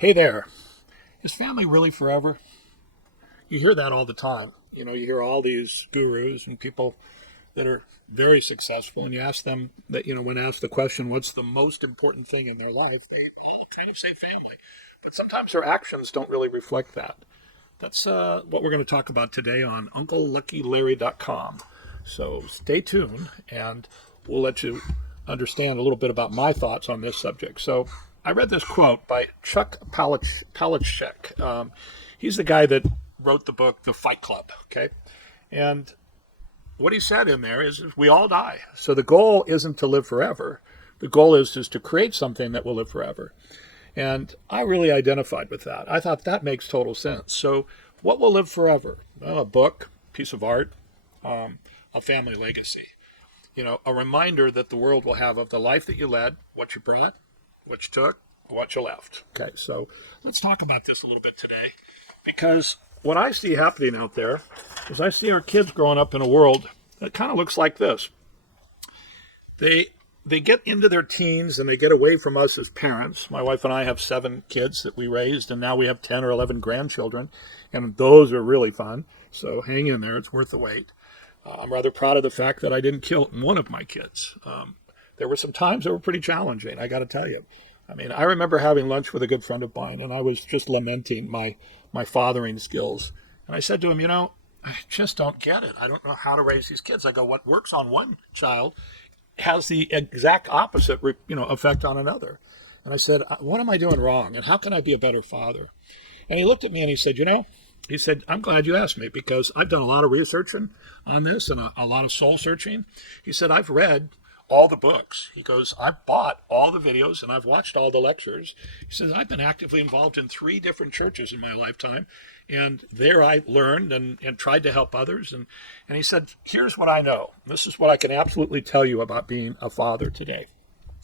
Hey there, is family really forever? You hear that all the time. You hear all these gurus and people that are very successful, and you ask them that, when asked the question, what's the most important thing in their life, they kind of say family. But sometimes their actions don't really reflect that. That's what we're going to talk about today on UncleLuckyLarry.com. So stay tuned, and we'll let you understand a little bit about my thoughts on this subject. So I read this quote by Chuck Palahniuk. He's the guy that wrote the book, The Fight Club. Okay, and what he said in there is we all die. So the goal isn't to live forever. The goal is to create something that will live forever. And I really identified with that. I thought that makes total sense. So what will live forever? Well, a book, piece of art, a family legacy. A reminder that the world will have of the life that you led, what you brought, what you took, what you left. Okay, so let's talk about this a little bit today, because what I see happening out there is I see our kids growing up in a world that kind of looks like this. They get into their teens and they get away from us as parents. My wife and I have 7 kids that we raised, and now we have 10 or 11 grandchildren, and those are really fun. So hang in there, it's worth the wait. I'm rather proud of the fact that I didn't kill one of my kids. There were some times that were pretty challenging, I got to tell you. I remember having lunch with a good friend of mine, and I was just lamenting my fathering skills. And I said to him, I just don't get it. I don't know how to raise these kids. I go, what works on one child has the exact opposite, effect on another. And I said, what am I doing wrong? And how can I be a better father? And he looked at me and he said, I'm glad you asked me, because I've done a lot of research on this and a lot of soul searching. He said, I've read all the books. He goes, I've bought all the videos and I've watched all the lectures. He says, I've been actively involved in 3 different churches in my lifetime. And there I learned and tried to help others. And he said, here's what I know. This is what I can absolutely tell you about being a father today.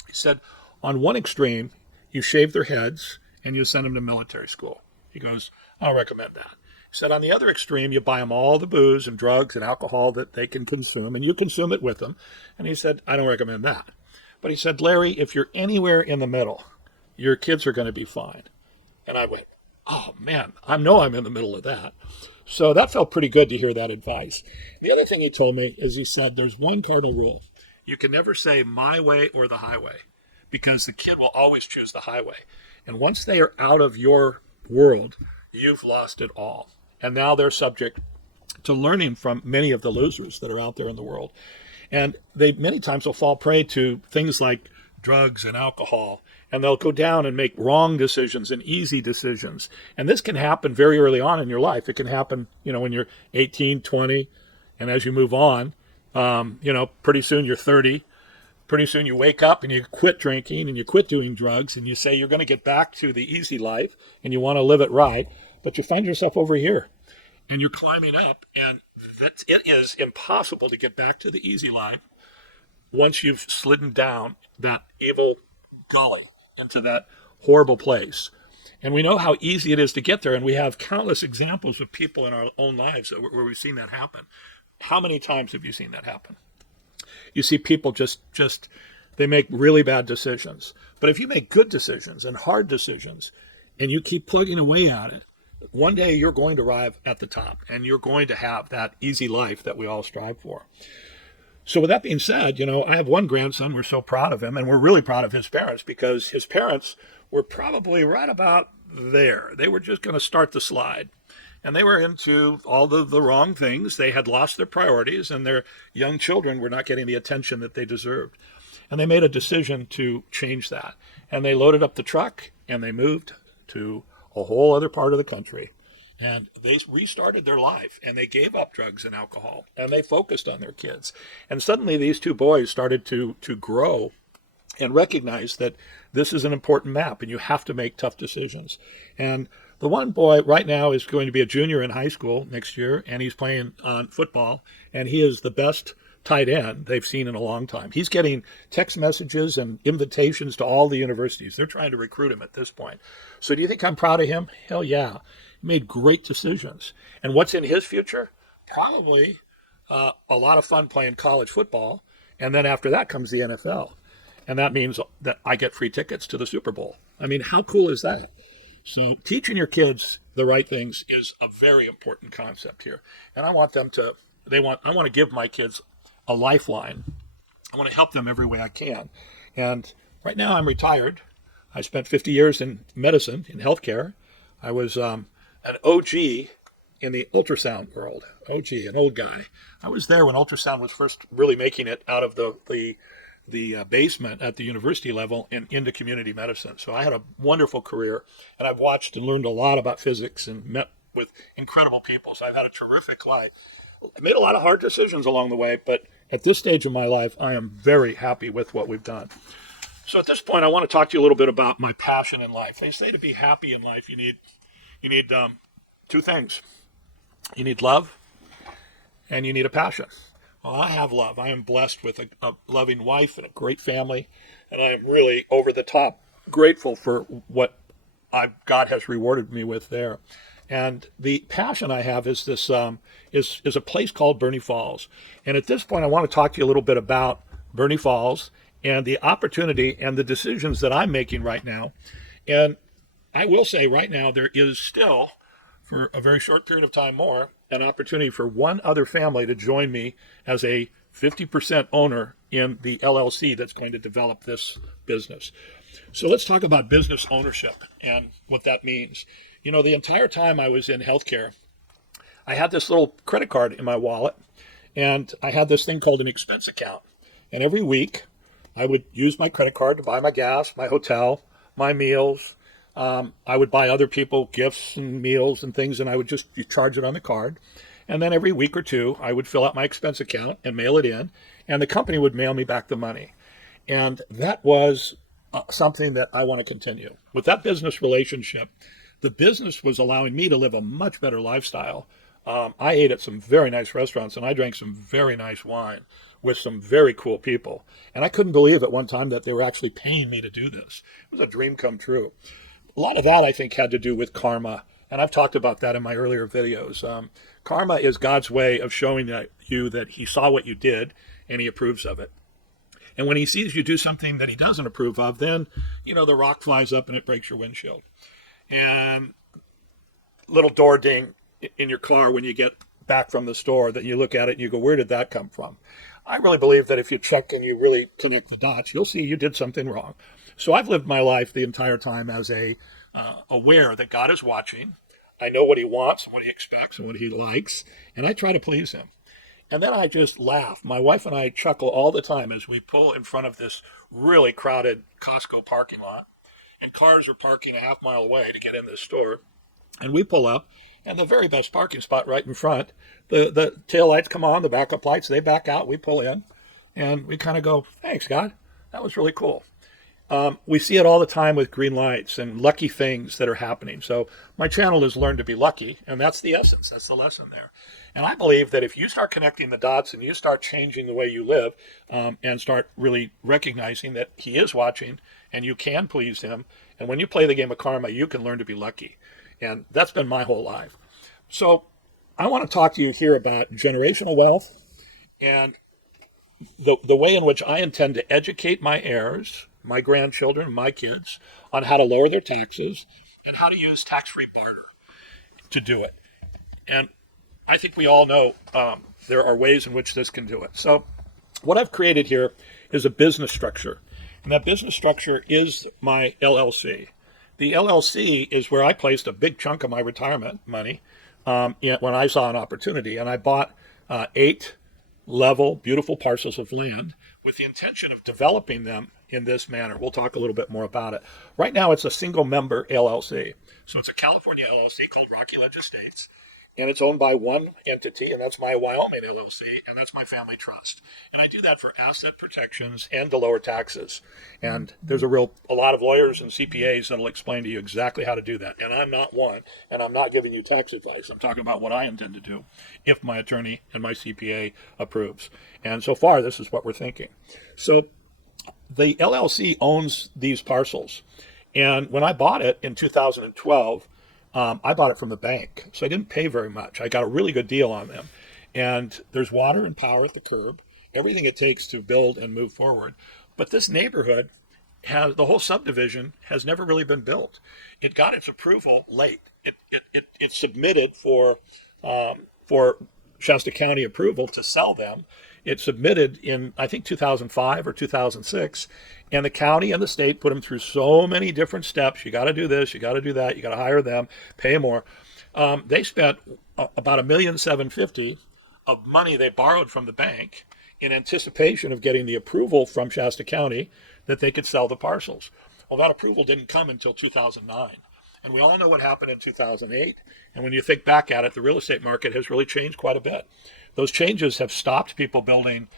He said, on one extreme, you shave their heads and you send them to military school. He goes, I don't recommend that. He said, on the other extreme, you buy them all the booze and drugs and alcohol that they can consume, and you consume it with them. And he said, I don't recommend that. But he said, Larry, if you're anywhere in the middle, your kids are going to be fine. And I went, oh, man, I know I'm in the middle of that. So that felt pretty good to hear that advice. The other thing he told me is he said, there's one cardinal rule. You can never say my way or the highway, because the kid will always choose the highway. And once they are out of your world, you've lost it all. And now they're subject to learning from many of the losers that are out there in the world. And they many times will fall prey to things like drugs and alcohol, and they'll go down and make wrong decisions and easy decisions. And this can happen very early on in your life. It can happen, when you're 18, 20, and as you move on, pretty soon you're 30. Pretty soon you wake up and you quit drinking and you quit doing drugs, and you say you're going to get back to the easy life and you want to live it right, but you find yourself over here and you're climbing up, and it is impossible to get back to the easy life once you've slidden down that evil gully into that horrible place. And we know how easy it is to get there, and we have countless examples of people in our own lives where we've seen that happen. How many times have you seen that happen? You see people just they make really bad decisions. But if you make good decisions and hard decisions and you keep plugging away at it, one day you're going to arrive at the top, and you're going to have that easy life that we all strive for. So with that being said, I have one grandson. We're so proud of him, and we're really proud of his parents, because his parents were probably right about there. They were just going to start the slide. And they were into all the wrong things. They had lost their priorities, and their young children were not getting the attention that they deserved. And they made a decision to change that. And they loaded up the truck, and they moved to a whole other part of the country. And they restarted their life, and they gave up drugs and alcohol, and they focused on their kids. And suddenly these 2 boys started to grow and recognize that this is an important map, and you have to make tough decisions. And the one boy right now is going to be a junior in high school next year, and he's playing on football, and he is the best tight end they've seen in a long time. He's getting text messages and invitations to all the universities. They're trying to recruit him at this point. So do you think I'm proud of him? Hell yeah. He made great decisions. And what's in his future? Probably a lot of fun playing college football, and then after that comes the NFL. And that means that I get free tickets to the Super Bowl. How cool is that? So teaching your kids the right things is a very important concept here. And I want them to, I want to give my kids a lifeline. I want to help them every way I can. And right now I'm retired. I spent 50 years in medicine, in healthcare. I was an OG in the ultrasound world. OG, an old guy. I was there when ultrasound was first really making it out of the basement at the university level and into community medicine. So I had a wonderful career, and I've watched and learned a lot about physics and met with incredible people. So I've had a terrific life. I made a lot of hard decisions along the way, but at this stage of my life, I am very happy with what we've done. So at this point, I want to talk to you a little bit about my passion in life. They say to be happy in life, you need two things. You need love, and you need a passion. Well, I have love. I am blessed with a loving wife and a great family, and I am really over the top grateful for what God has rewarded me with there. And the passion I have is this is a place called Bernie Falls. And at this point, I want to talk to you a little bit about Bernie Falls and the opportunity and the decisions that I'm making right now. And I will say right now, there is still, for a very short period of time more, an opportunity for one other family to join me as a 50% owner in the LLC that's going to develop this business. So let's talk about business ownership and what that means. You know, the entire time I was in healthcare, I had this little credit card in my wallet, and I had this thing called an expense account. And every week, I would use my credit card to buy my gas, my hotel, my meals. I would buy other people gifts and meals and things, and I would just charge it on the card. And then every week or two, I would fill out my expense account and mail it in, and the company would mail me back the money. And that was something that I want to continue. With that business relationship, the business was allowing me to live a much better lifestyle. I ate at some very nice restaurants, and I drank some very nice wine with some very cool people. And I couldn't believe at one time that they were actually paying me to do this. It was a dream come true. A lot of that, I think, had to do with karma. And I've talked about that in my earlier videos. Karma is God's way of showing you that he saw what you did and he approves of it. And when he sees you do something that he doesn't approve of, then, you know, the rock flies up and it breaks your windshield. And little door ding in your car when you get back from the store that you look at it and you go, where did that come from? I really believe that if you check and you really connect the dots, you'll see you did something wrong. So I've lived my life the entire time as aware that God is watching. I know what he wants and what he expects and what he likes, and I try to please him. And then I just laugh. My wife and I chuckle all the time as we pull in front of this really crowded Costco parking lot, and cars are parking a half mile away to get in this store. And we pull up, and the very best parking spot right in front, the tail lights come on, the backup lights, they back out, we pull in, and we kind of go, thanks, God. That was really cool. We see it all the time with green lights and lucky things that are happening. So my channel is Learn to be Lucky, and that's the essence. That's the lesson there. And I believe that if you start connecting the dots and you start changing the way you live and start really recognizing that he is watching and you can please him, and when you play the game of karma, you can learn to be lucky. And that's been my whole life. So I want to talk to you here about generational wealth and the way in which I intend to educate my heirs, my grandchildren, my kids, on how to lower their taxes and how to use tax-free barter to do it. And I think we all know there are ways in which this can do it. So what I've created here is a business structure. And that business structure is my LLC. The LLC is where I placed a big chunk of my retirement money when I saw an opportunity. And I bought 8 level, beautiful parcels of land with the intention of developing them in this manner. We'll talk a little bit more about it. Right now, it's a single member LLC. So it's a California LLC called Rocky Ledge Estates. And it's owned by one entity, and that's my Wyoming LLC, and that's my family trust. And I do that for asset protections and to lower taxes. And there's a lot of lawyers and CPAs that'll explain to you exactly how to do that. And I'm not one, and I'm not giving you tax advice. I'm talking about what I intend to do if my attorney and my CPA approves. And so far, this is what we're thinking. So the LLC owns these parcels. And when I bought it in 2012, I bought it from the bank, so I didn't pay very much. I got a really good deal on them. And there's water and power at the curb, everything it takes to build and move forward. But this neighborhood the whole subdivision has never really been built. It got its approval late. It submitted for Shasta County approval to sell them. It submitted in, I think, 2005 or 2006, and the county and the state put them through so many different steps. You got to do this, you got to do that, you got to hire them, pay more. They spent about $1,750,000 of money they borrowed from the bank in anticipation of getting the approval from Shasta County that they could sell the parcels. Well, that approval didn't come until 2009. And we all know what happened in 2008. And when you think back at it, the real estate market has really changed quite a bit. Those changes have stopped people building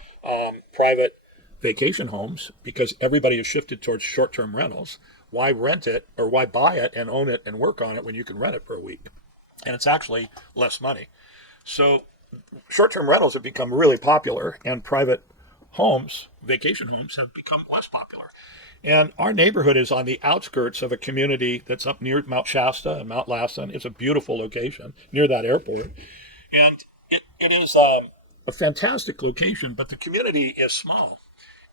private vacation homes because everybody has shifted towards short-term rentals. Why rent it or why buy it and own it and work on it when you can rent it for a week? And it's actually less money. So short-term rentals have become really popular, and private homes, vacation homes, have become less popular. And our neighborhood is on the outskirts of a community that's up near Mount Shasta and Mount Lassen. It's a beautiful location near that airport. And it is a fantastic location, but the community is small.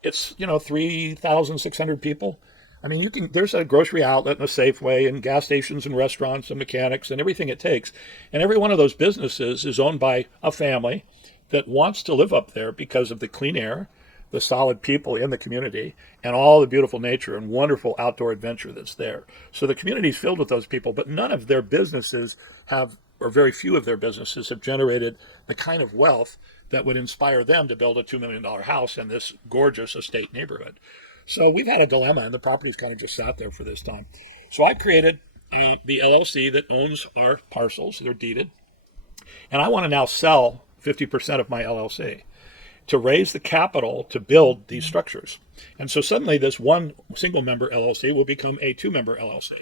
It's, 3,600 people. I mean, there's a grocery outlet and a Safeway and gas stations and restaurants and mechanics and everything it takes. And every one of those businesses is owned by a family that wants to live up there because of the clean air, the solid people in the community, and all the beautiful nature and wonderful outdoor adventure that's there. So the community is filled with those people, but none of their businesses have, or very few of their businesses have generated the kind of wealth that would inspire them to build a $2 million house in this gorgeous estate neighborhood. So we've had a dilemma, and the property's kind of just sat there for this time. So I created the LLC that owns our parcels. They're deeded. And I want to now sell 50% of my LLC to raise the capital to build these structures. And so suddenly this one single member LLC will become a two-member LLC.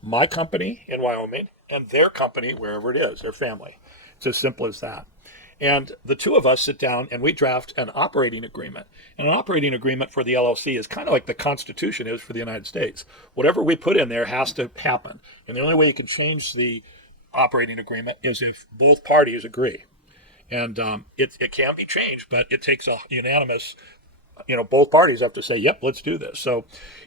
My company in Wyoming and their company wherever it is, their family. It's as simple as that. And the two of us sit down and we draft an operating agreement. And an operating agreement for the LLC is kind of like the Constitution is for the United States. Whatever we put in there has to happen. And the only way you can change the operating agreement is if both parties agree. And it can be changed, but it takes a unanimous, both parties have to say, yep, let's do this. So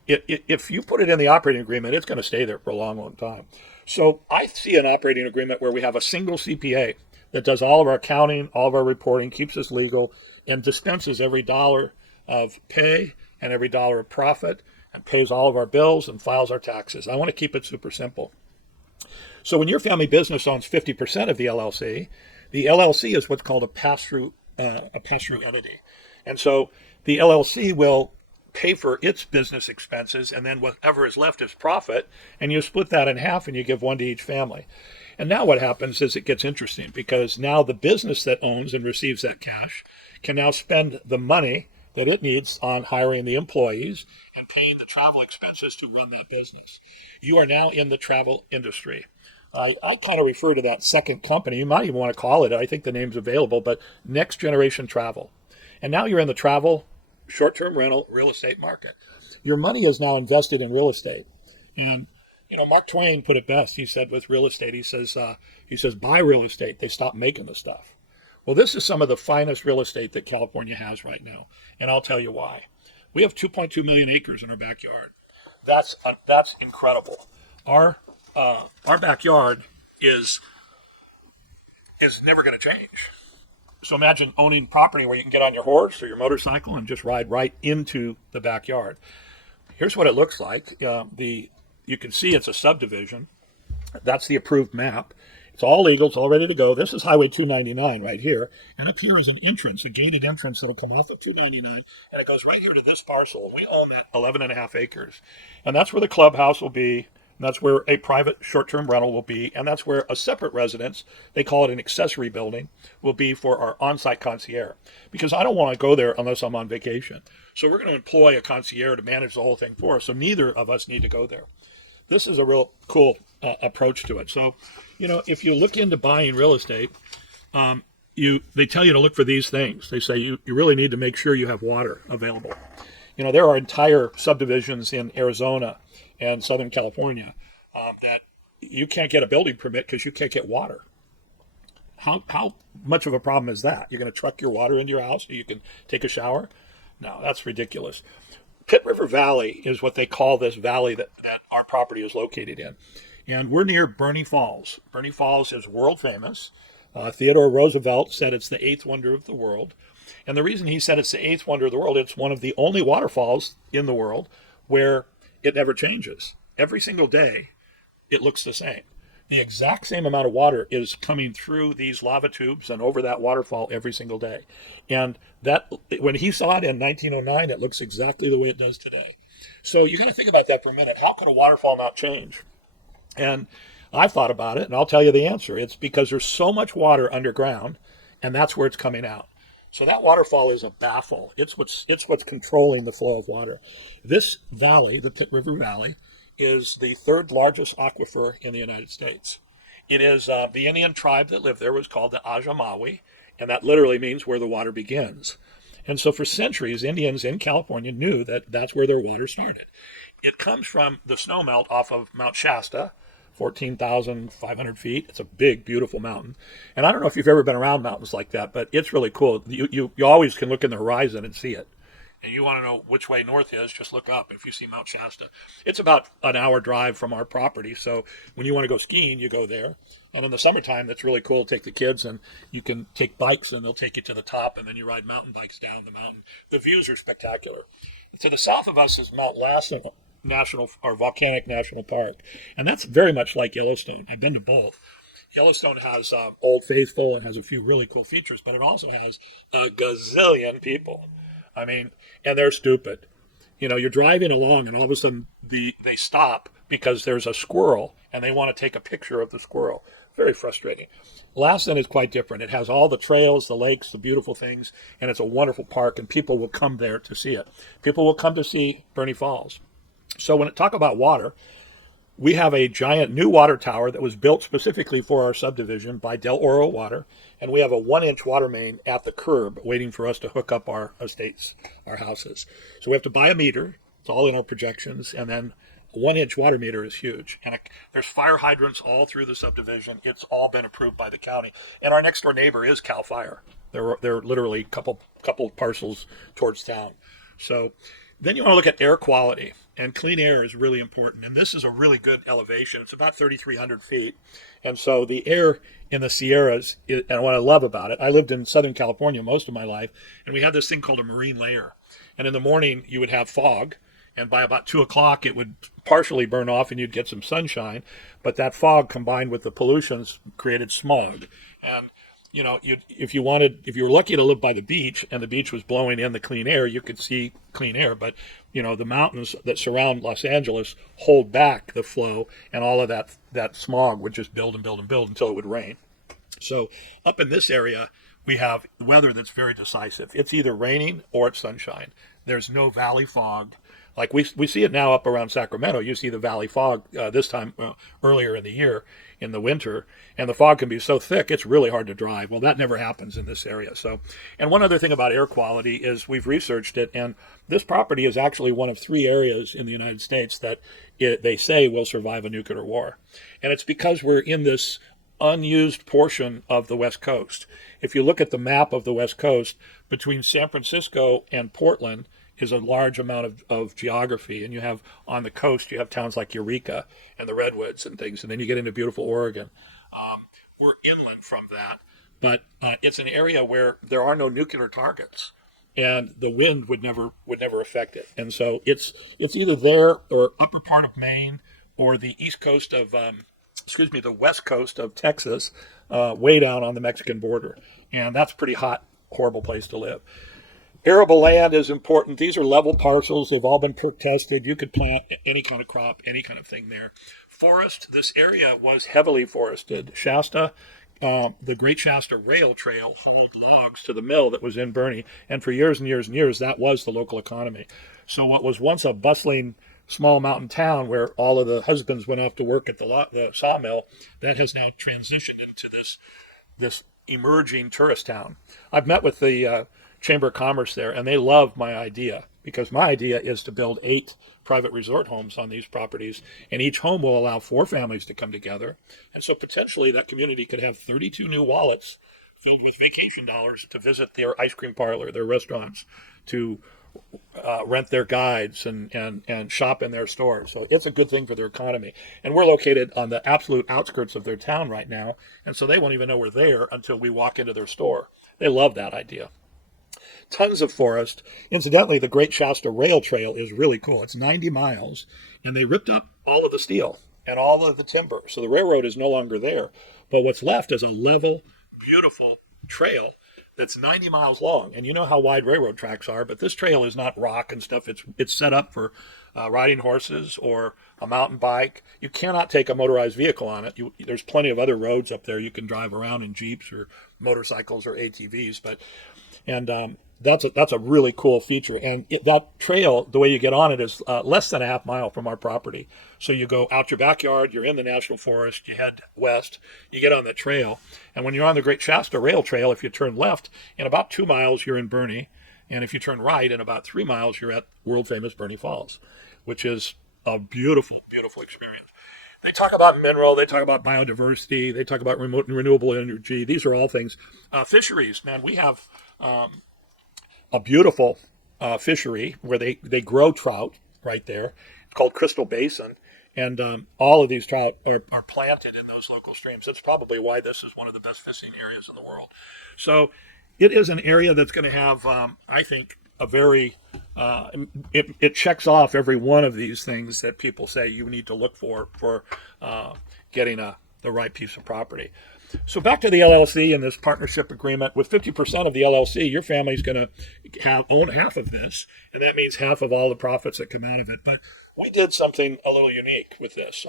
if you put it in the operating agreement, it's going to stay there for a long, long time. So I see an operating agreement where we have a single CPA that does all of our accounting, all of our reporting, keeps us legal, and dispenses every dollar of pay and every dollar of profit and pays all of our bills and files our taxes. I want to keep it super simple. So when your family business owns 50% of the LLC is what's called a pass-through entity. And so the LLC will pay for its business expenses, and then whatever is left is profit, and you split that in half and you give one to each family. And now what happens is it gets interesting, because now the business that owns and receives that cash can now spend the money that it needs on hiring the employees and paying the travel expenses to run that business. You are now in the travel industry. I kind of refer to that second company. You might even want to call it, I think the name's available, but Next Generation Travel. And now you're in the travel, short-term rental, real estate market. Your money is now invested in real estate. And, Mark Twain put it best. He said with real estate, he says, buy real estate. They stop making the stuff. Well, this is some of the finest real estate that California has right now. And I'll tell you why. We have 2.2 million acres in our backyard. That's incredible. Our backyard is never going to change. So imagine owning property where you can get on your horse or your motorcycle and just ride right into the backyard. Here's what it looks like. You can see it's a subdivision. That's the approved map. It's all legal. It's all ready to go. This is Highway 299 right here. And up here is an entrance, a gated entrance that'll come off of 299. And it goes right here to this parcel. We own that 11 and a half acres. And that's where the clubhouse will be. And that's where a private short-term rental will be. And that's where a separate residence, they call it an accessory building, will be for our on-site concierge. Because I don't want to go there unless I'm on vacation. So we're going to employ a concierge to manage the whole thing for us. So neither of us need to go there. This is a real cool approach to it. So, if you look into buying real estate, they tell you to look for these things. They say you really need to make sure you have water available. There are entire subdivisions in Arizona and Southern California that you can't get a building permit because you can't get water. How much of a problem is that? You're going to truck your water into your house so you can take a shower? No, that's ridiculous. Pitt River Valley is what they call this valley that our property is located in. And we're near Burney Falls. Burney Falls is world famous. Theodore Roosevelt said it's the eighth wonder of the world. And the reason he said it's the eighth wonder of the world, it's one of the only waterfalls in the world where it never changes. Every single day, it looks the same. The exact same amount of water is coming through these lava tubes and over that waterfall every single day. And that, when he saw it in 1909, it looks exactly the way it does today. So you got to think about that for a minute. How could a waterfall not change? And I've thought about it, and I'll tell you the answer. It's because there's so much water underground, and that's where it's coming out. So that waterfall is a baffle. It's what's controlling the flow of water. This valley, the Pitt River Valley, is the third largest aquifer in the United States. It is the Indian tribe that lived there was called the Ajamawi, and that literally means where the water begins. And so for centuries, Indians in California knew that that's where their water started. It comes from the snowmelt off of Mount Shasta, 14,500 feet. It's a big, beautiful mountain. And I don't know if you've ever been around mountains like that, but it's really cool. You always can look in the horizon and see it. And you want to know which way north is, just look up if you see Mount Shasta. It's about an hour drive from our property. So when you want to go skiing, you go there. And in the summertime, that's really cool to take the kids, and you can take bikes and they'll take you to the top, and then you ride mountain bikes down the mountain. The views are spectacular. To the south of us is Mount Lassen National or Volcanic National Park. And that's very much like Yellowstone. I've been to both. Yellowstone has Old Faithful and has a few really cool features, but it also has a gazillion people. I mean, and they're stupid. You know, you're driving along and all of a sudden they stop because there's a squirrel and they want to take a picture of the squirrel. Very frustrating. Lassen is quite different. It has all the trails, the lakes, the beautiful things, and it's a wonderful park, and people will come there to see it. People will come to see Burney Falls. So when it talk about water, we have a giant new water tower that was built specifically for our subdivision by Del Oro Water, and we have a 1-inch water main at the curb waiting for us to hook up our estates, our houses. So we have to buy a meter. It's all in our projections, and then a 1-inch water meter is huge. And there's fire hydrants all through the subdivision. It's all been approved by the county. And our next door neighbor is Cal Fire. They're literally a couple parcels towards town. So then you want to look at air quality. And clean air is really important. And this is a really good elevation. It's about 3,300 feet. And so the air in the Sierras, and what I love about it, I lived in Southern California most of my life, and we had this thing called a marine layer. And in the morning, you would have fog, and by about 2 o'clock, it would partially burn off, and you'd get some sunshine. But that fog combined with the pollutions created smog. And you know, if you were lucky to live by the beach and the beach was blowing in the clean air, you could see clean air. But, you know, the mountains that surround Los Angeles hold back the flow, and all of that smog would just build and build and build until it would rain. So up in this area, we have weather that's very decisive. It's either raining or it's sunshine. There's no valley fog. Like we see it now up around Sacramento. You see the valley fog this time earlier in the year in the winter, and the fog can be so thick it's really hard to drive. Well, that never happens in this area. So, and one other thing about air quality is we've researched it, and this property is actually one of 3 areas in the United States that they say will survive a nuclear war, and it's because we're in this unused portion of the West Coast. If you look at the map of the West Coast, between San Francisco and Portland is a large amount of geography. And you have on the coast, you have towns like Eureka and the Redwoods and things. And then you get into beautiful Oregon. We're inland from that, but it's an area where there are no nuclear targets, and the wind would never affect it. And so it's either there or upper part of Maine or the east coast of, the west coast of Texas, way down on the Mexican border. And that's a pretty hot, horrible place to live. Arable land is important. These are level parcels. They've all been perk tested. You could plant any kind of crop, any kind of thing there. Forest, this area was heavily forested. Shasta, the Great Shasta Rail Trail hauled logs to the mill that was in Burney. And for years and years and years, that was the local economy. So what was once a bustling small mountain town where all of the husbands went off to work at the sawmill, that has now transitioned into this emerging tourist town. I've met with the Chamber of Commerce there, and they love my idea, because my idea is to build 8 private resort homes on these properties, and each home will allow 4 families to come together. And so potentially that community could have 32 new wallets filled with vacation dollars to visit their ice cream parlor, their restaurants, to rent their guides and shop in their stores. So it's a good thing for their economy. And we're located on the absolute outskirts of their town right now. And so they won't even know we're there until we walk into their store. They love that idea. Tons of forest. Incidentally, the Great Shasta Rail Trail is really cool. It's 90 miles, and they ripped up all of the steel and all of the timber. So the railroad is no longer there. But what's left is a level, beautiful trail that's 90 miles long. And you know how wide railroad tracks are, but this trail is not rock and stuff. It's set up for riding horses or a mountain bike. You cannot take a motorized vehicle on it. There's plenty of other roads up there you can drive around in Jeeps or motorcycles or ATVs. That's a really cool feature. And that trail, the way you get on it is less than a half mile from our property. So you go out your backyard, you're in the national forest, you head west, you get on the trail. And when you're on the Great Shasta Rail Trail, if you turn left, in about 2 miles, you're in Boerne. And if you turn right, in about 3 miles, you're at world famous Boerne Falls, which is a beautiful, beautiful experience. They talk about mineral, they talk about biodiversity, they talk about renewable energy. These are all things. Fisheries, man, we have a beautiful fishery where they grow trout right there. It's called Crystal Basin. And all of these trout are planted in those local streams. That's probably why this is one of the best fishing areas in the world. So it is an area that's going to have, I think, a very, it checks off every one of these things that people say you need to look for getting the right piece of property. So back to the LLC and this partnership agreement. With 50% of the LLC, your family's going to own half of this, and that means half of all the profits that come out of it. But we did something a little unique with this.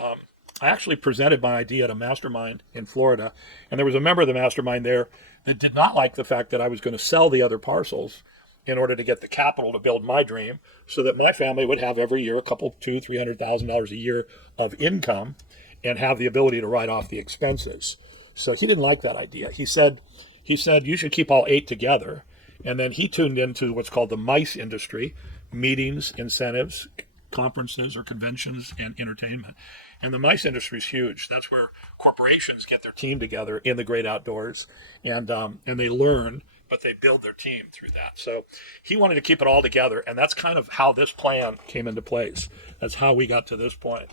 I actually presented my idea at a mastermind in Florida, and there was a member of the mastermind there that did not like the fact that I was going to sell the other parcels in order to get the capital to build my dream, so that my family would have every year a couple, $200,000-$300,000 a year of income and have the ability to write off the expenses. So he didn't like that idea. He said you should keep all 8 together. And then he tuned into what's called the M.I.C.E. industry, meetings, incentives, conferences or conventions, and entertainment. And the M.I.C.E. industry is huge. That's where corporations get their team together in the great outdoors, and they learn, but they build their team through that. So he wanted to keep it all together, and that's kind of how this plan came into place. That's how we got to this point.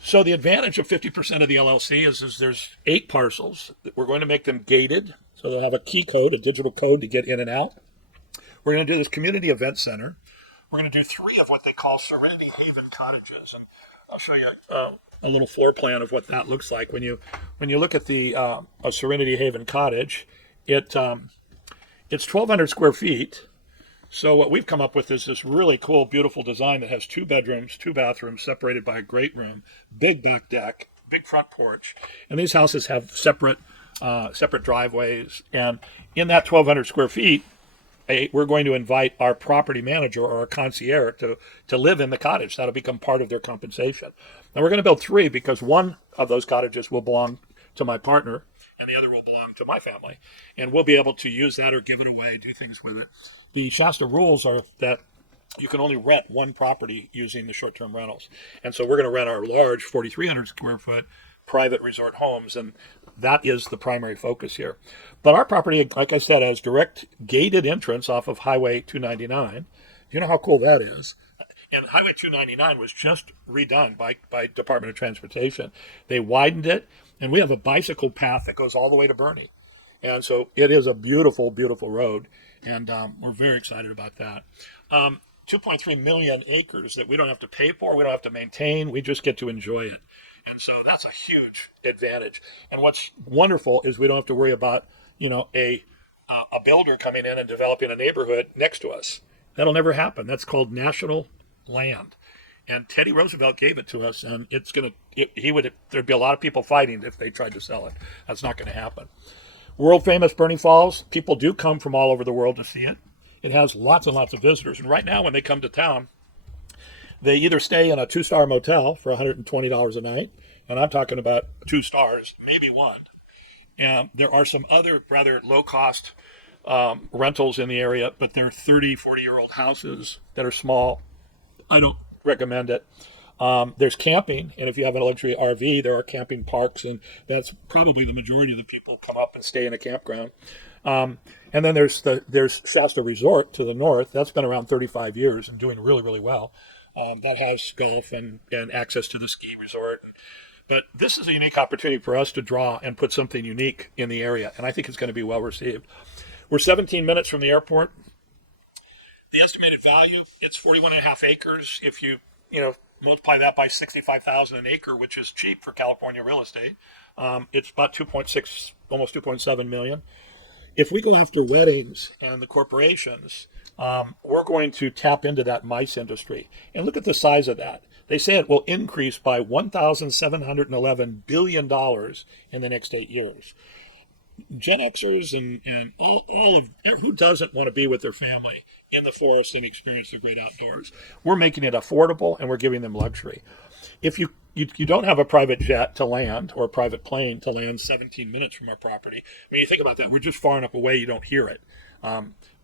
So the advantage of 50% of the LLC is there's 8 parcels. We're going to make them gated, so they'll have a key code, a digital code to get in and out. We're going to do this community event center. We're going to do 3 of what they call Serenity Haven cottages, and I'll show you a little floor plan of what that looks like. When you look at the a Serenity Haven cottage, it's 1,200 square feet. So what we've come up with is this really cool, beautiful design that has 2 bedrooms, 2 bathrooms, separated by a great room, big back deck, big front porch, and these houses have separate driveways. And in that 1,200 square feet, we're going to invite our property manager or our concierge to live in the cottage. That'll become part of their compensation. And we're going to build 3 because one of those cottages will belong to my partner, and the other will belong to my family. And we'll be able to use that or give it away, do things with it. The Shasta rules are that you can only rent one property using the short-term rentals. And so we're going to rent our large 4,300 square foot private resort homes, and that is the primary focus here. But our property, like I said, has direct gated entrance off of Highway 299. You know how cool that is? And Highway 299 was just redone by Department of Transportation. They widened it, and we have a bicycle path that goes all the way to Boerne. And so it is a beautiful, beautiful road, and we're very excited about that. 2.3 million acres that we don't have to pay for, we don't have to maintain, we just get to enjoy it. And so that's a huge advantage. And what's wonderful is we don't have to worry about, a builder coming in and developing a neighborhood next to us. That'll never happen. That's called national land. And Teddy Roosevelt gave it to us, and there'd be a lot of people fighting if they tried to sell it. That's not going to happen. World famous Boerne Falls. People do come from all over the world to see it. It has lots and lots of visitors. And right now when they come to town, they either stay in a 2-star motel for $120 a night, and I'm talking about 2 stars, maybe 1. And there are some other rather low-cost rentals in the area, but they're 30, 40-year-old houses that are small. I don't recommend it. There's camping, and if you have a luxury RV, there are camping parks, and that's probably the majority of the people come up and stay in a campground. And then there's Shasta Resort to the north. That's been around 35 years and doing really, really well. That has golf and access to the ski resort. But this is a unique opportunity for us to draw and put something unique in the area, and I think it's going to be well received. We're 17 minutes from the airport. The estimated value, it's 41 and a half acres. If you multiply that by 65,000 an acre, which is cheap for California real estate, it's about 2.6, almost 2.7 million. If we go after weddings and the corporations, we're going to tap into that MICE industry. And look at the size of that. They say it will increase by $1,711 billion in the next 8 years. Gen Xers and all of who doesn't want to be with their family in the forest and experience the great outdoors? We're making it affordable and we're giving them luxury. If you don't have a private jet to land or a private plane to land 17 minutes from our property, I mean, you think about that, we're just far enough away you don't hear it,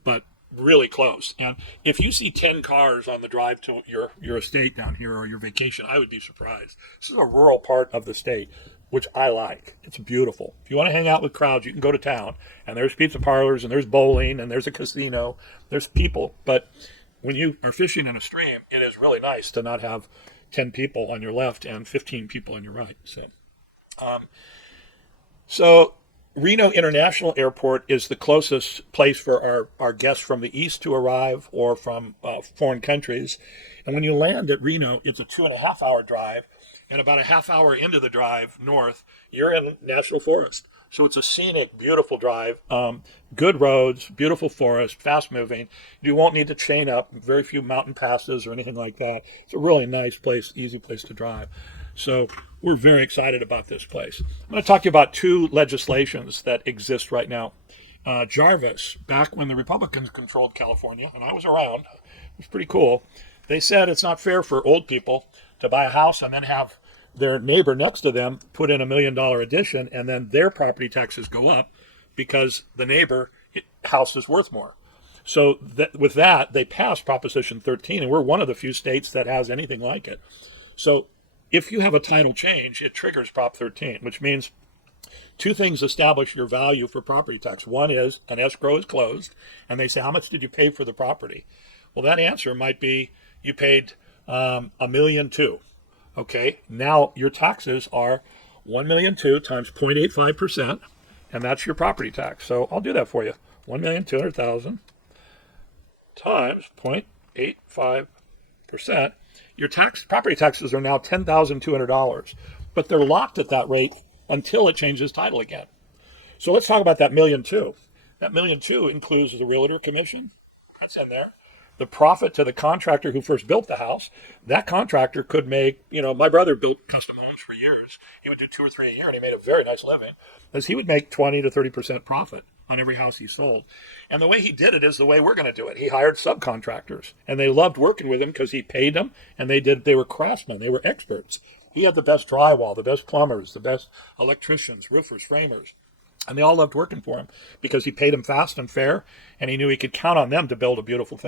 but really close. And if you see 10 cars on the drive to your estate down here or your vacation, I would be surprised. This is a rural part of the state, which I like. It's beautiful. If you want to hang out with crowds, you can go to town, and there's pizza parlors, and there's bowling, and there's a casino, there's people. But when you are fishing in a stream, it is really nice to not have 10 people on your left and 15 people on your right. So Reno International Airport is the closest place for our guests from the east to arrive or from foreign countries. And when you land at Reno, it's a 2.5-hour drive. And about a half hour into the drive north, you're in national forest. So it's a scenic, beautiful drive, good roads, beautiful forest, fast moving. You won't need to chain up, very few mountain passes or anything like that. It's a really nice place, easy place to drive. So we're very excited about this place. I'm going to talk to you about two legislations that exist right now. Jarvis, back when the Republicans controlled California, and I was around, it was pretty cool. They said it's not fair for old people to buy a house and then have their neighbor next to them put in $1 million addition, and then their property taxes go up because the neighbor house is worth more. So with that, they passed Proposition 13, and we're one of the few states that has anything like it. So if you have a title change, it triggers Prop 13, which means two things establish your value for property tax. One is an escrow is closed, and they say, how much did you pay for the property? Well, that answer might be you paid $1.2 million. Okay, now your taxes are $1.2 million times 0.85%, and that's your property tax. So I'll do that for you. $1,200,000 times 0.85%. Your property taxes are now $10,200, but they're locked at that rate until it changes title again. So let's talk about that $1.2 million. That $1.2 million includes the realtor commission. That's in there. The profit to the contractor who first built the house. That contractor could make, my brother built custom homes for years. He would do 2 or 3 a year, and he made a very nice living, because he would make 20 to 30% profit on every house he sold. And the way he did it is the way we're going to do it. He hired subcontractors, and they loved working with him because he paid them, and they were craftsmen. They were experts. He had the best drywall, the best plumbers, the best electricians, roofers, framers. And they all loved working for him because he paid them fast and fair, and he knew he could count on them to build a beautiful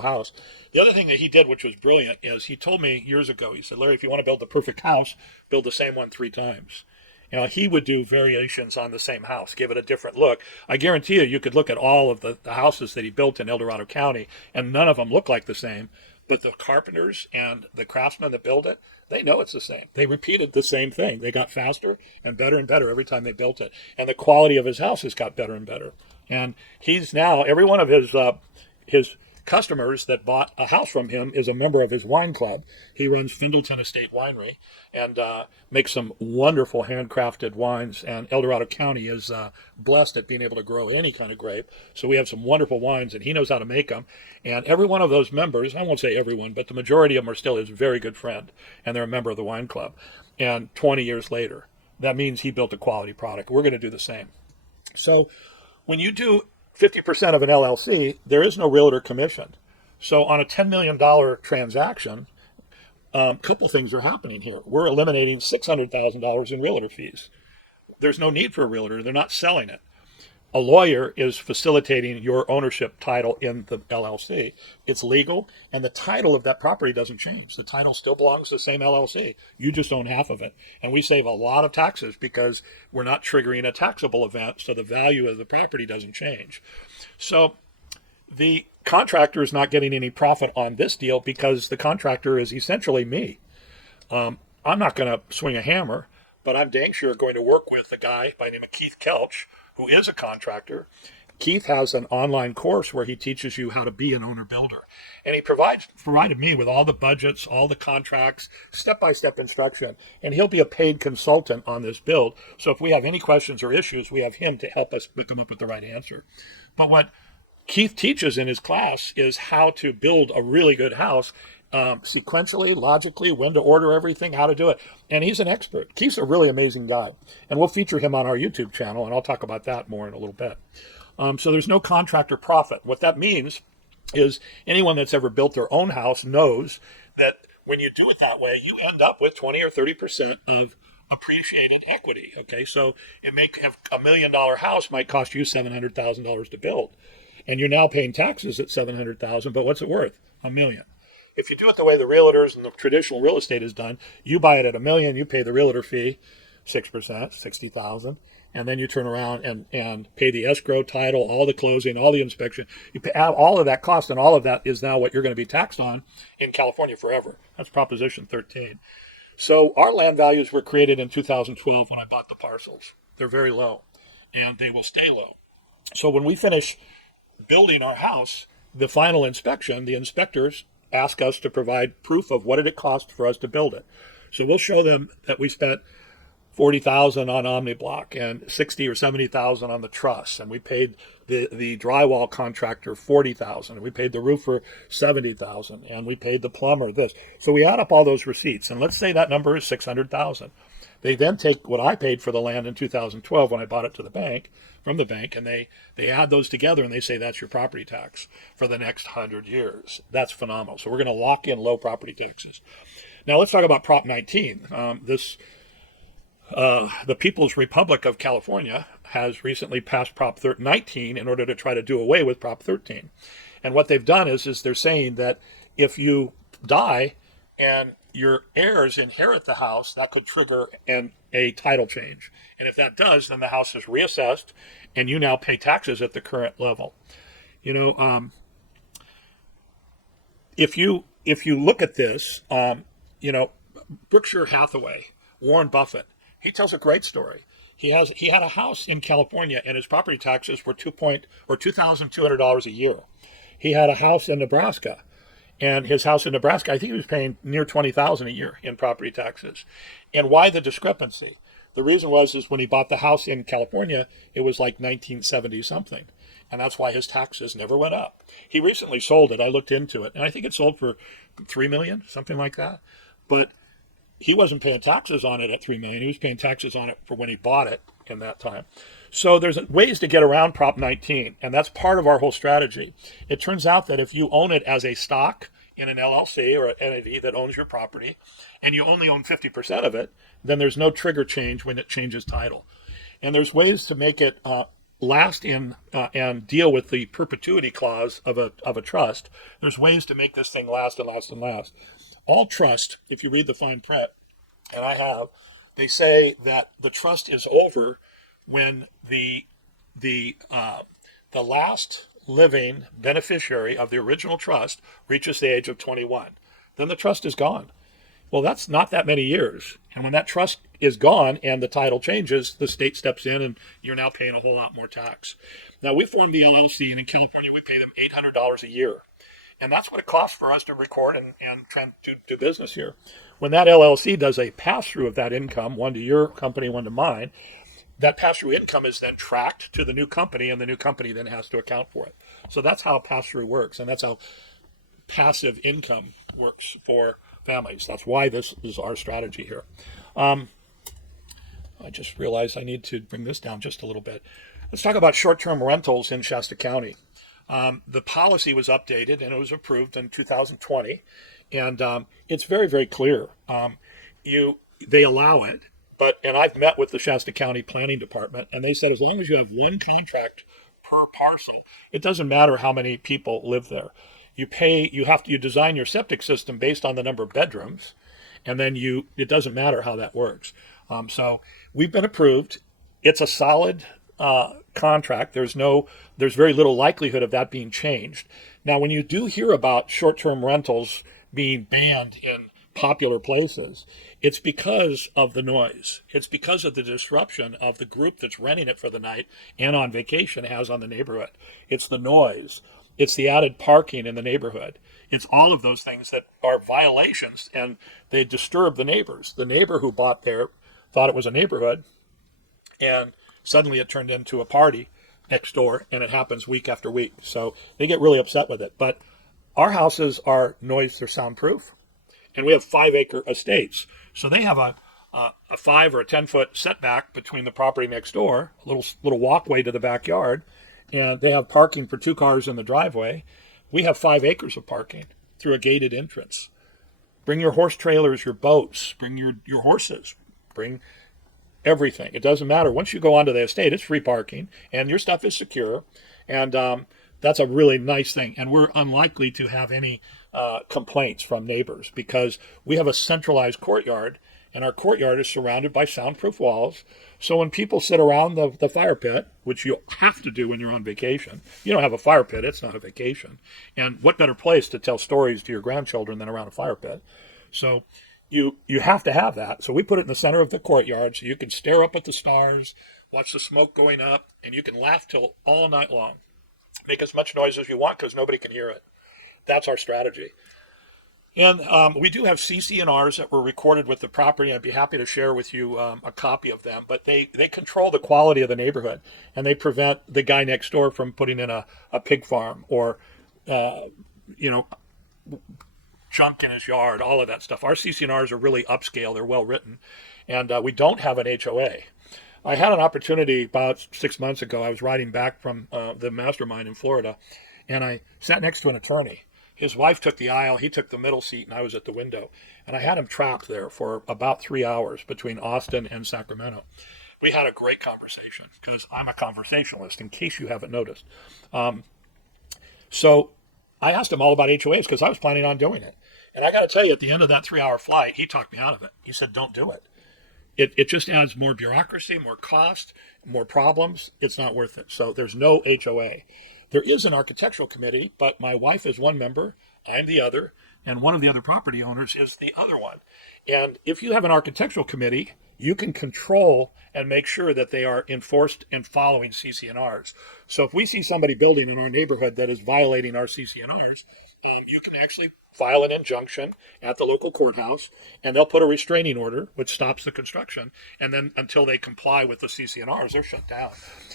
house. The other thing that he did, which was brilliant, is he told me years ago, he said, Larry, if you want to build the perfect house, build the same one 3 times. He would do variations on the same house, give it a different look. I guarantee you could look at all of the houses that he built in El Dorado County, and none of them look like the same. But the carpenters and the craftsmen that build it, they know it's the same. They repeated the same thing. They got faster and better every time they built it. And the quality of his houses got better and better. And he's now, every one of his customers that bought a house from him is a member of his wine club. He runs Findleton Estate Winery and makes some wonderful handcrafted wines. And El Dorado County is blessed at being able to grow any kind of grape. So we have some wonderful wines, and he knows how to make them. And every one of those members, I won't say everyone, but the majority of them are still his very good friend, and they're a member of the wine club. And 20 years later, that means he built a quality product. We're going to do the same. So when you do 50% of an LLC, there is no realtor commission. So on a $10 million transaction, a couple things are happening here. We're eliminating $600,000 in realtor fees. There's no need for a realtor. They're not selling it. A lawyer is facilitating your ownership title in the LLC. It's legal, and the title of that property doesn't change. The title still belongs to the same LLC. You just own half of it. And we save a lot of taxes because we're not triggering a taxable event, so the value of the property doesn't change. So the contractor is not getting any profit on this deal because the contractor is essentially me. I'm not going to swing a hammer, but I'm dang sure going to work with a guy by the name of Keith Kelch, who is a contractor. Keith has an online course where he teaches you how to be an owner builder. And he provided me with all the budgets, all the contracts, step-by-step instruction. And he'll be a paid consultant on this build. So if we have any questions or issues, we have him to help us come up with the right answer. But what Keith teaches in his class is how to build a really good house sequentially, logically, when to order everything, how to do it. And he's an expert. Keith's a really amazing guy. And we'll feature him on our YouTube channel, and I'll talk about that more in a little bit. So there's no contractor profit. What that means is anyone that's ever built their own house knows that when you do it that way, you end up with 20 or 30% of appreciated equity. Okay, so it may have $1 million house might cost you $700,000 to build. And you're now paying taxes at $700,000, but what's it worth? $1 million. If you do it the way the realtors and the traditional real estate is done, you buy it at $1 million, you pay the realtor fee, 6%, $60,000, and then you turn around and pay the escrow, title, all the closing, all the inspection. You have all of that cost, and all of that is now what you're going to be taxed on in California forever. That's Proposition 13. So our land values were created in 2012 when I bought the parcels. They're very low, and they will stay low. So when we finish building our house, the final inspection, the inspectors ask us to provide proof of what did it cost for us to build it. So we'll show them that we spent $40,000 on OmniBlock and $60,000 or $70,000 on the truss, and we paid the drywall contractor $40,000, and we paid the roofer $70,000, and we paid the plumber this. So we add up all those receipts, and let's say that number is $600,000. They then take what I paid for the land in 2012 when I bought it to the bank, from the bank, and they add those together and they say that's your property tax for the next 100 years. That's phenomenal. So we're going to lock in low property taxes. Now let's talk about Prop 19. The People's Republic of California has recently passed Prop 19 in order to try to do away with Prop 13. And what they've done is they're saying that if you die and your heirs inherit the house, that could trigger a title change. And if that does, then the house is reassessed and you now pay taxes at the current level. If you look at this, Berkshire Hathaway, Warren Buffett, he tells a great story. He had a house in California and his property taxes were $2,200 a year. He had a house in Nebraska. And his house in Nebraska, I think he was paying near $20,000 a year in property taxes. And why the discrepancy? The reason is when he bought the house in California, it was like 1970 something. And that's why his taxes never went up. He recently sold it. I looked into it. And I think it sold for $3 million, something like that. But he wasn't paying taxes on it at $3 million. He was paying taxes on it for when he bought it in that time. So there's ways to get around Prop 19, and that's part of our whole strategy. It turns out that if you own it as a stock in an LLC or an entity that owns your property, and you only own 50% of it, then there's no trigger change when it changes title. And there's ways to make it last in and deal with the perpetuity clause of a trust. There's ways to make this thing last and last and last. All trust, if you read the fine print, and I have, they say that the trust is over when the last living beneficiary of the original trust reaches the age of 21. Then the trust is gone. Well, that's not that many years. And when that trust is gone and the title changes, the state steps in and you're now paying a whole lot more tax. Now, we formed the LLC, and in California, we pay them $800 a year. And that's what it costs for us to record and try to do business here. When that LLC does a pass-through of that income, one to your company, one to mine, that pass-through income is then tracked to the new company, and the new company then has to account for it. So that's how pass-through works, and that's how passive income works for families. That's why this is our strategy here. I just realized I need to bring this down just a little bit. Let's talk about short-term rentals in Shasta County. The policy was updated, and it was approved in 2020, and it's very, very clear. They allow it. And I've met with the Shasta County Planning Department, and they said as long as you have one contract per parcel, it doesn't matter how many people live there. You design your septic system based on the number of bedrooms, and then it doesn't matter how that works. So we've been approved. It's a solid contract. There's very little likelihood of that being changed. Now, when you do hear about short-term rentals being banned in popular places, it's because of the noise. It's because of the disruption of the group that's renting it for the night and on vacation has on the neighborhood. It's the noise. It's the added parking in the neighborhood. It's all of those things that are violations, and they disturb the neighbors. The neighbor who bought there thought it was a neighborhood, and suddenly it turned into a party next door, and it happens week after week. So they get really upset with it. But our houses are they're soundproof, and we have 5-acre estates. So they have a 5 or a 10-foot setback between the property next door, a little walkway to the backyard, and they have parking for 2 cars in the driveway. We have 5 acres of parking through a gated entrance. Bring your horse trailers, your boats, bring your horses, bring everything. It doesn't matter. Once you go onto the estate, it's free parking, and your stuff is secure, and that's a really nice thing. And we're unlikely to have any complaints from neighbors because we have a centralized courtyard, and our courtyard is surrounded by soundproof walls. So when people sit around the fire pit, which you have to do when you're on vacation, you don't have a fire pit, it's not a vacation. And what better place to tell stories to your grandchildren than around a fire pit? So you have to have that. So we put it in the center of the courtyard so you can stare up at the stars, watch the smoke going up, and you can laugh till all night long. Make as much noise as you want because nobody can hear it. That's our strategy. And we do have CC&Rs that were recorded with the property. I'd be happy to share with you a copy of them. But they control the quality of the neighborhood, and they prevent the guy next door from putting in a pig farm or, junk in his yard, all of that stuff. Our CC&Rs are really upscale. They're well written. And we don't have an HOA. I had an opportunity about 6 months ago. I was riding back from the mastermind in Florida, and I sat next to an attorney. His wife took the aisle, he took the middle seat, and I was at the window. And I had him trapped there for about 3 hours between Austin and Sacramento. We had a great conversation because I'm a conversationalist, in case you haven't noticed. So I asked him all about HOAs because I was planning on doing it. And I got to tell you, at the end of that 3-hour flight, he talked me out of it. He said, don't do it. It just adds more bureaucracy, more cost, more problems. It's not worth it. So there's no HOA. There is an architectural committee, but my wife is one member, I'm the other, and one of the other property owners is the other one. And if you have an architectural committee, you can control and make sure that they are enforced and following CC&Rs. So if we see somebody building in our neighborhood that is violating our CC&Rs, you can actually file an injunction at the local courthouse, and they'll put a restraining order, which stops the construction. And then until they comply with the CC&Rs, they're shut down.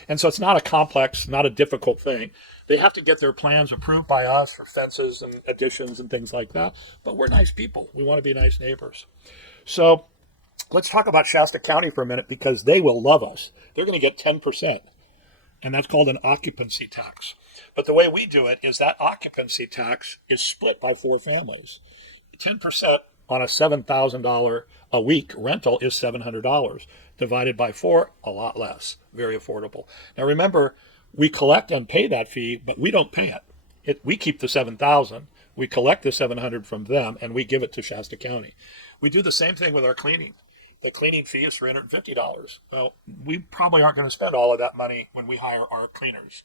And so it's not a complex, not a difficult thing. They have to get their plans approved by us for fences and additions and things like that. But we're nice people. We want to be nice neighbors. So let's talk about Shasta County for a minute because they will love us. They're going to get 10%. And that's called an occupancy tax. But the way we do it is that occupancy tax is split by 4 families. 10% on a $7,000 a week rental is $700. Divided by 4, a lot less. Very affordable. Now remember, we collect and pay that fee, but we don't pay it. We keep the $7,000. We collect the $700 from them, and we give it to Shasta County. We do the same thing with our cleaning. The cleaning fee is $350. Now, we probably aren't going to spend all of that money when we hire our cleaners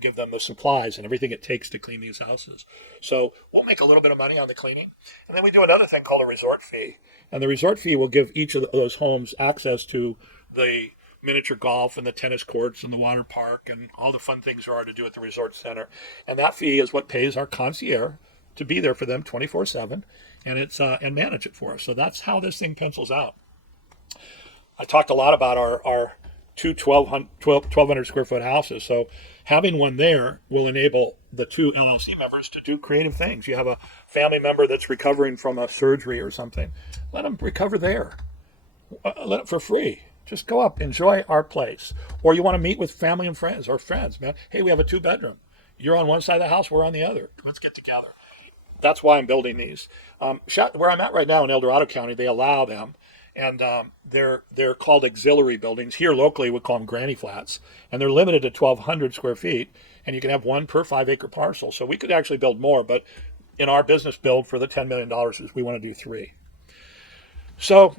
give them the supplies and everything it takes to clean these houses. So we'll make a little bit of money on the cleaning. And then we do another thing called a resort fee. And the resort fee will give each of those homes access to the miniature golf and the tennis courts and the water park and all the fun things there are to do at the resort center. And that fee is what pays our concierge to be there for them 24/7 and manage it for us. So that's how this thing pencils out. I talked a lot about our two 1,200 square foot houses. So having one there will enable the 2 LLC members to do creative things. You have a family member that's recovering from a surgery or something. Let them recover there. Let it for free. Just go up, enjoy our place. Or you want to meet with family and friends or friends, man. Hey, we have a 2-bedroom. You're on one side of the house, we're on the other. Let's get together. That's why I'm building these. Where I'm at right now in El Dorado County, they allow them. And they're called auxiliary buildings. Here locally, we call them granny flats, and they're limited to 1,200 square feet, and you can have one per 5-acre parcel. So we could actually build more, but in our business build for the $10 million is we want to do 3. So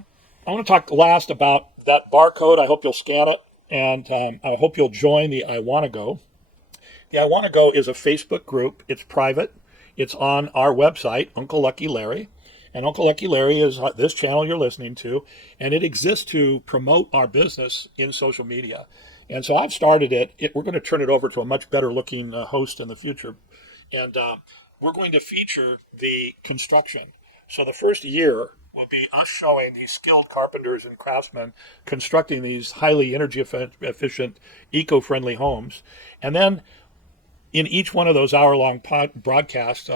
I want to talk last about that barcode. I hope you'll scan it, and I hope you'll join the I Want to Go. The I Want to Go is a Facebook group. It's private. It's on our website, Uncle Lucky Larry. And Uncle Lucky Larry is this channel you're listening to, and it exists to promote our business in social media. And so I've started it. We're going to turn it over to a much better looking host in the future. And we're going to feature the construction. So the first year will be us showing these skilled carpenters and craftsmen constructing these highly energy efficient, eco-friendly homes. And then in each one of those hour-long broadcasts,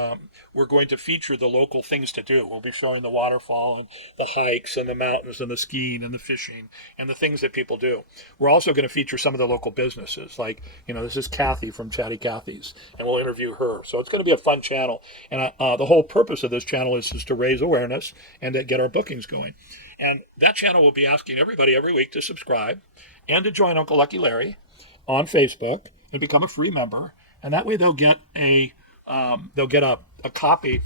we're going to feature the local things to do. We'll be showing the waterfall and the hikes and the mountains and the skiing and the fishing and the things that people do. We're also going to feature some of the local businesses. Like, this is Kathy from Chatty Cathy's, and we'll interview her. So it's going to be a fun channel. And the whole purpose of this channel is to raise awareness and to get our bookings going. And that channel will be asking everybody every week to subscribe and to join Uncle Lucky Larry on Facebook and become a free member. And that way they'll get a copy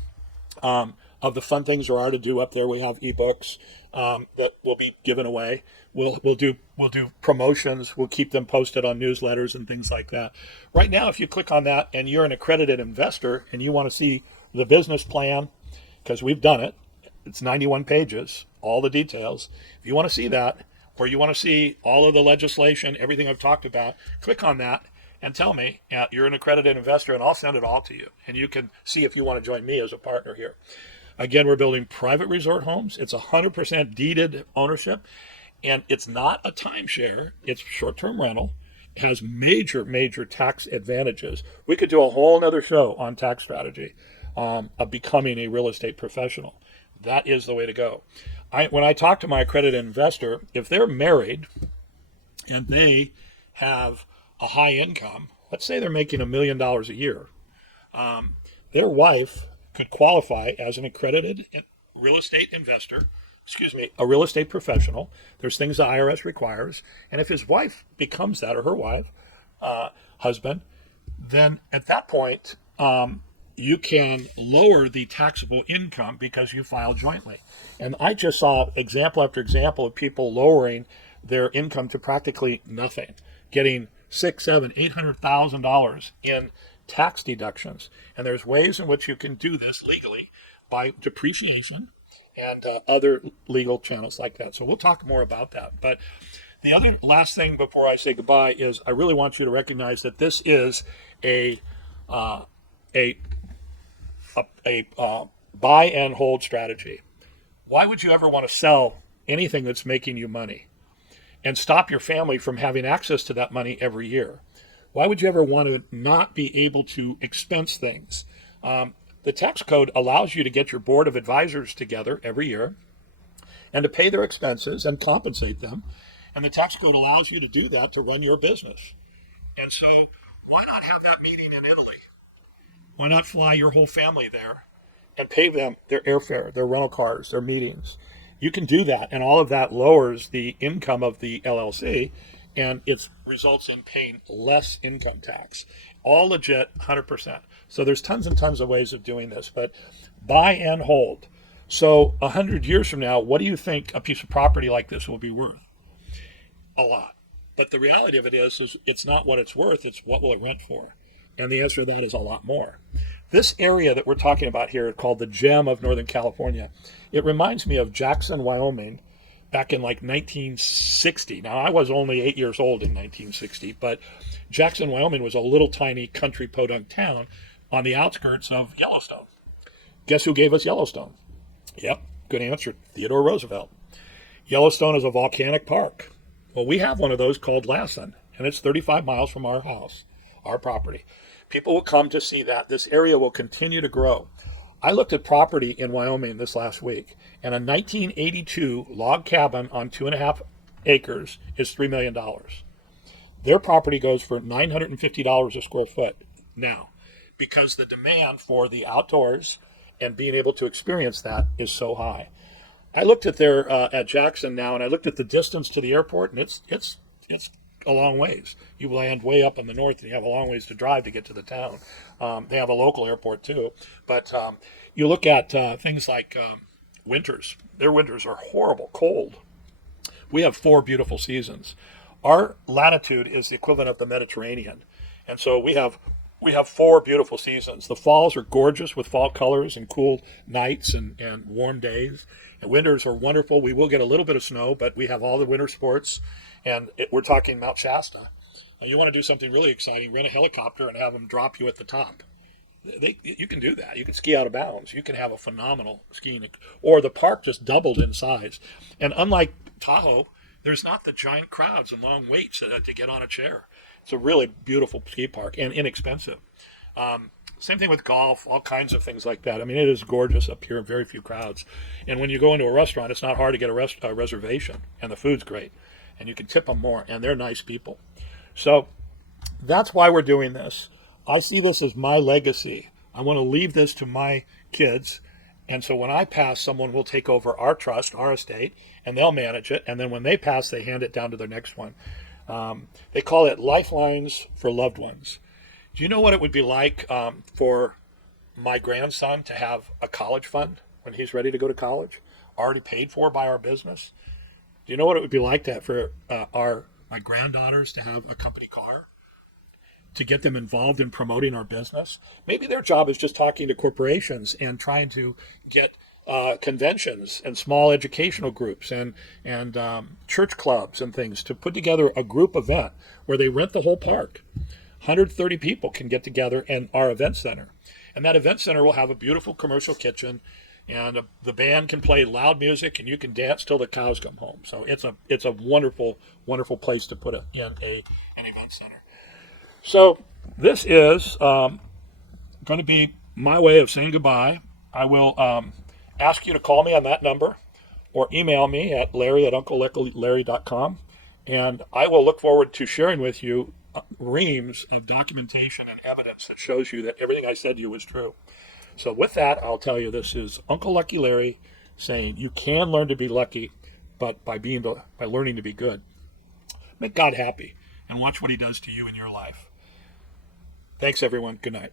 of the fun things there are to do up there. We have ebooks that will be given away. We'll do promotions. We'll keep them posted on newsletters and things like that. Right now, if you click on that and you're an accredited investor and you want to see the business plan, because we've done it, it's 91 pages, all the details. If you want to see that, or you want to see all of the legislation, everything I've talked about, click on that and tell me you're an accredited investor, and I'll send it all to you. And you can see if you want to join me as a partner here. Again, we're building private resort homes. It's 100% deeded ownership, and it's not a timeshare. It's short-term rental. It has major, major tax advantages. We could do a whole other show on tax strategy of becoming a real estate professional. That is the way to go. When I talk to my accredited investor, if they're married and they have a high income, let's say they're making $1 million a year, their wife could qualify as an accredited real estate investor, a real estate professional. There's things the IRS requires. And if his wife becomes that, or her wife, husband, then at that point, you can lower the taxable income because you file jointly. And I just saw example after example of people lowering their income to practically nothing, getting $600,000, $700,000, $800,000 in tax deductions. And there's ways in which you can do this legally by depreciation and other legal channels like that. So we'll talk more about that. But the other last thing before I say goodbye is I really want you to recognize that this is a buy and hold strategy. Why would you ever want to sell anything that's making you money and stop your family from having access to that money every year? Why would you ever want to not be able to expense things? The tax code allows you to get your board of advisors together every year and to pay their expenses and compensate them. And the tax code allows you to do that to run your business. And so why not have that meeting in Italy? Why not fly your whole family there and pay them their airfare, their rental cars, their meetings? You can do that, and all of that lowers the income of the LLC, and it results in paying less income tax. All legit, 100%. So there's tons and tons of ways of doing this, but buy and hold. So 100 years from now, what do you think a piece of property like this will be worth? A lot. But the reality of it is it's not what it's worth, it's what will it rent for. And the answer to that is a lot more. This area that we're talking about here, called the Gem of Northern California, it reminds me of Jackson, Wyoming, back in like 1960. Now, I was only 8 years old in 1960, but Jackson, Wyoming was a little tiny country podunk town on the outskirts of Yellowstone. Guess who gave us Yellowstone? Yep, good answer, Theodore Roosevelt. Yellowstone is a volcanic park. Well, we have one of those called Lassen, and it's 35 miles from our house, our property. People will come to see that. This area will continue to grow. I looked at property in Wyoming this last week, and a 1982 log cabin on 2.5 acres is $3 million. Their property goes for $950 a square foot now because the demand for the outdoors and being able to experience that is so high. I looked at their at Jackson now, and I looked at the distance to the airport, and it's a long ways. You land way up in the north, and you have a long ways to drive to get to the town. They have a local airport too, but you look at things like winters. Their winters are horrible, cold. We have 4 beautiful seasons. Our latitude is the equivalent of the Mediterranean, and so we have 4 beautiful seasons. The falls are gorgeous with fall colors and cool nights and warm days. And winters are wonderful. We will get a little bit of snow, but we have all the winter sports, and we're talking Mount Shasta. Now, you want to do something really exciting, rent a helicopter and have them drop you at the top. You can do that. You can ski out of bounds. You can have a phenomenal skiing. Or the park just doubled in size. And unlike Tahoe, there's not the giant crowds and long waits to get on a chair. It's a really beautiful ski park and inexpensive. Same thing with golf, all kinds of things like that. I mean, it is gorgeous up here, very few crowds. And when you go into a restaurant, it's not hard to get a reservation, and the food's great. And you can tip them more, and they're nice people. So that's why we're doing this. I see this as my legacy. I want to leave this to my kids. And so when I pass, someone will take over our trust, our estate, and they'll manage it. And then when they pass, they hand it down to their next one. They call it lifelines for loved ones. Do you know what it would be like for my grandson to have a college fund when he's ready to go to college, already paid for by our business? Do you know what it would be like for my granddaughters to have a company car, to get them involved in promoting our business? Maybe their job is just talking to corporations and trying to get conventions and small educational groups and church clubs and things to put together a group event where they rent the whole park. 130 people can get together in our event center. And that event center will have a beautiful commercial kitchen, and the band can play loud music, and you can dance till the cows come home. So it's a wonderful, wonderful place to put in an event center. So this is going to be my way of saying goodbye. I will ask you to call me on that number or email me at larry@unclelarry.com, and I will look forward to sharing with you reams of documentation and evidence that shows you that everything I said to you was true. So with that, I'll tell you, this is Uncle Lucky Larry saying you can learn to be lucky, but by learning to be good. Make God happy and watch what he does to you in your life. Thanks, everyone. Good night.